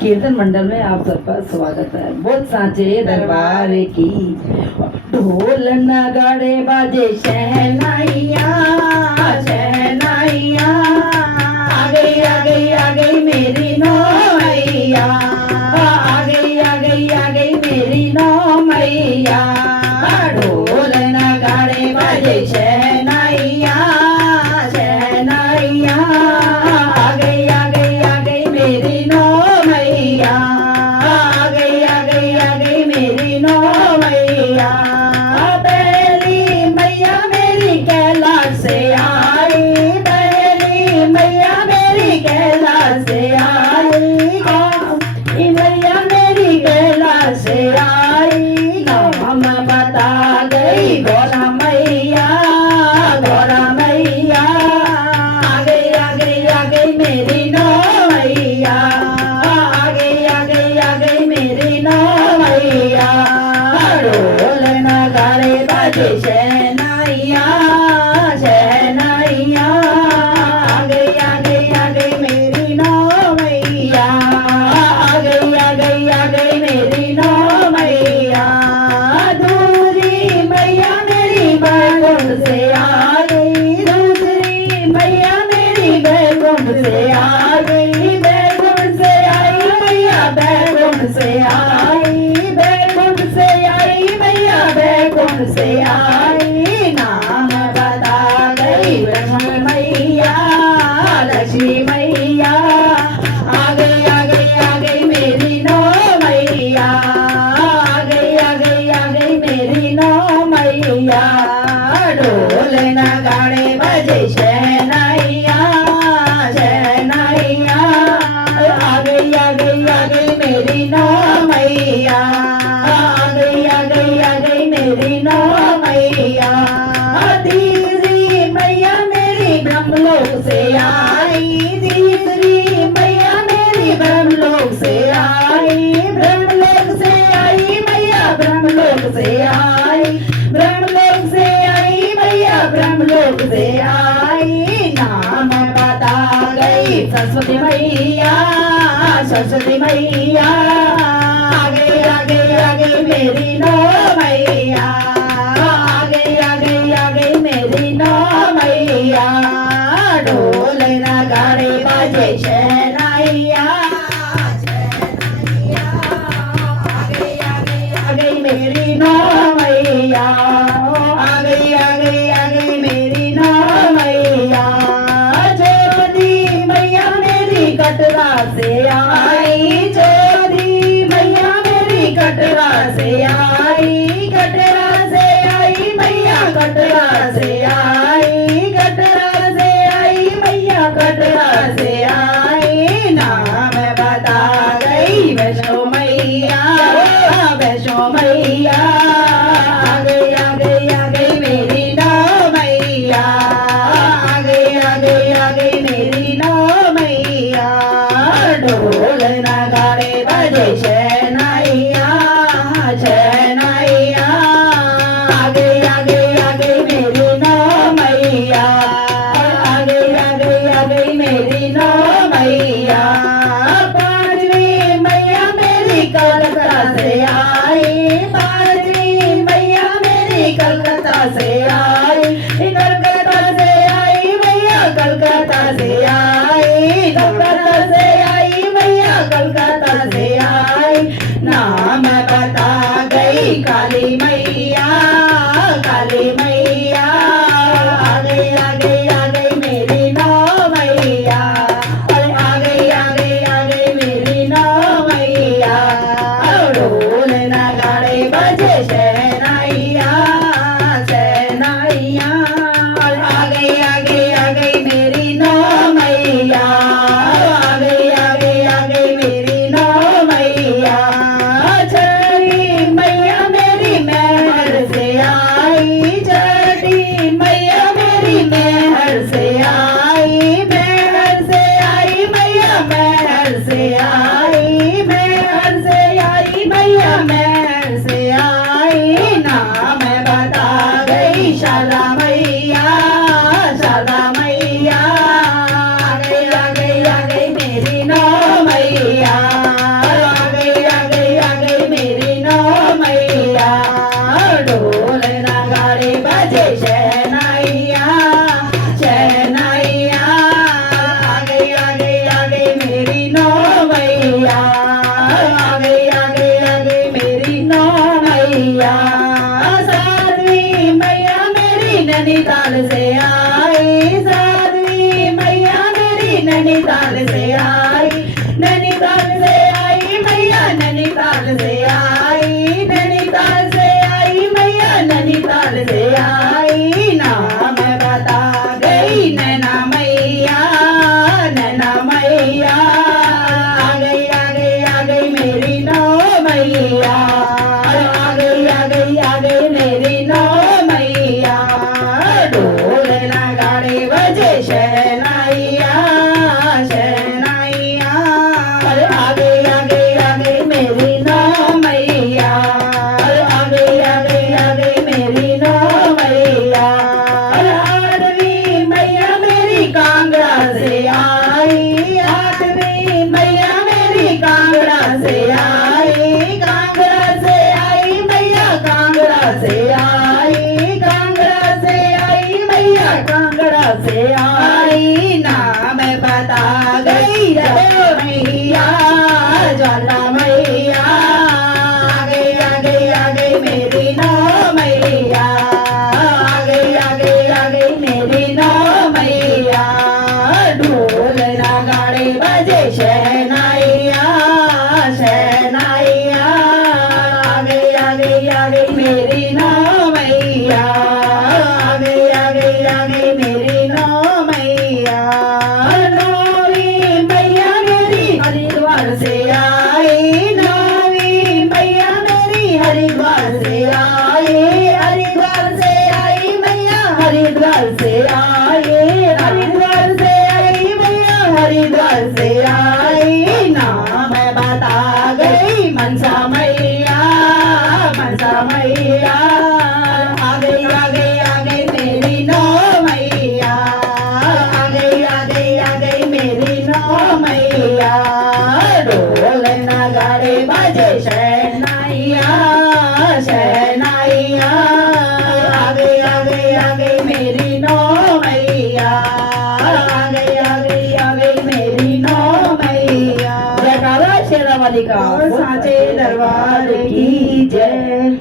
कीर्तन मंडल में आप सबका स्वागत है। बोल साचे दरबार की। ढोल नगाड़े बाजे शहनाइया शहनाइया, आ गई आ गई आ गई मेरी नौमैया, आ गई आ गई आ गई मेरी नौमैया। ढोल नगाड़े बाजे शहनाइया शहनाइया, आ गई आ गई आ गई मेरी नौमैया, आ गई आ गई आ गई मेरी नौमैया। बहरी मैया मेरी कैलाश से आई, बहरी मैया मेरी कैलाश से आई, मैया मेरी कैलाश से आई। नाम बता गई गौरा मैया, गौरा मैया, आ गई आ गई आ गई मेरी नौमैया, आ गई आ गई आ गई मेरी नौमैया। ढोल नगाड़े बाजे शहनाइया शहनाइया, आ गई आ गई आ गई मेरी नौमैया, आ गई आ गई आ गई मेरी नौमैया। दूसरी मैया मेरी बैकुंठ से आई, दूसरी मैया मेरी बैकुंठ से आई, बैकुंठ से आई मैया बैकुंठ से आई, बैकुंठ से आई मैया बैकुंठ से आई। नाम बता गई लक्ष्मी मैया, लक्ष्मी मैया, आ गई आ गई आ गई मेरी नौमैया, आ गई आ गई आ गई मेरी नौमैया। ढोल नगाड़े बजे शहनाइया शहनाइया, आ गई आ गई आ गई मेरी नौमैया, आ गई आ गई आ गई मेरी नौमैया। तीसरी मैया मेरी ब्रह्मलोक से आई, तीसरी मैया मेरी ब्रह्मलोक से आई, ब्रह्मलोक से आई मैया ब्रह्मलोक से आई, ब्रह्मलोक से आई मैया ब्रह्मलोक से आई। नाम बता गई सरस्वती मैया, सरस्वती मैया, आ गई आ गई आ गई मेरी नौमैया, आ गई आ गई आ गई मेरी नौमैया। ढोल नगाड़े बाजे शहनाइया शहनाइया, आ गई आ गई आ गई मेरी नौमैया, आ गई आ गई आ गई मेरी नौमैया। चोरी मैया मेरी कटरा से आई, चोरी मैया मेरी कटरा से आई, कटरा से आई मैया कटरा से आई, कटरा से आई मैया कटरा से आई। नाम बता गई वैष्णो मैया, वैष्णो मैया, आ गई आ गई आ गई मेरी नौमैया, आ गई आ गई आ गई मेरी नौमैया। ढोल नगाड़े बजे शहनाइया शहनाइया, आ गई आ गई आ गई मेरी नौमैया, आ गई आ गई आ गई मेरी नौमैया। पांचवी मैया मेरी कलकत्ता से आई, पांचवी मैया मेरी कलकत्ता से आई, कलकत्ता से आई मैया कलकत्ता से आई, कलकत्ता से आई मैया कलकत्ता से आई। नाम बता गई काली मैया, काली मैया, आ गई आ गई आ गई मेरी नौमैया, आ गई आ गई आ गई मेरी नौमैया। ढोल नगाड़े बजे शहनाइया शहनाइया, आ गई आ गई आ गई मेरी नौमैया, आ गई आ गई आ गई मेरी नौमैया। छठी मैया मेरी महल से से आई, नैनीताल से आई मैया, नैनीताल से आई। नाम बता गई नैना मैया, नैना मैया। आ गई आ गई आ गई मेरी नौ मैया, आ गई आ गई आ गई मेरी नौ मैया। ढोल नगाड़े बजे शहनाइया, शहनाइया। अरे आ गई आ गई आ गई मेरी नौ मैया, अरे आ गई आ गई आ गई मेरी नौ मैया। अरे आठवीं मैया मेरी कांगड़ा से आई, आठवीं मैया मेरी कांगड़ा से आई, कांगड़ा से आई मैया, कांगड़ा से आई, कांगड़ा से आई मैया, कांगड़ा से आई। नाम बता गई मैया, ज्वाला मैया। आ गई आ गई आ गई मेरी नौ मैया, आ गई आ गई आ गई मेरी नौ मैया। ढोल नगाड़े बजे शहनाइया, शहनाइया। आ गई आ गई आ गई मेरी नौ मैया, आ गई आ गई आ गई मेरी नौ मैया। नौवीं मैया मेरी हरिद्वार से आई, नौवीं मैया मेरी हरिद्वार से आई, हरिद्वार से आई मैया, हरिद्वार से आई, हरिद्वार से आई मैया, हरिद्वार से आई। नाम बता गई मनसा मैया, मनसा मैया। आ गई आ गई आ गई मेरी नौ मैया, आ गई आ गई आ गई मेरी नौ मैया। ढोल नगाड़े बजे शहनाइया, शहनाइया। आ गई आ गई आ गई मेरी नौ मैया, आ गई आ गई आ गई मेरी नौ मैया। जयकारा शेरा वाली का, साचे दरबार की जय।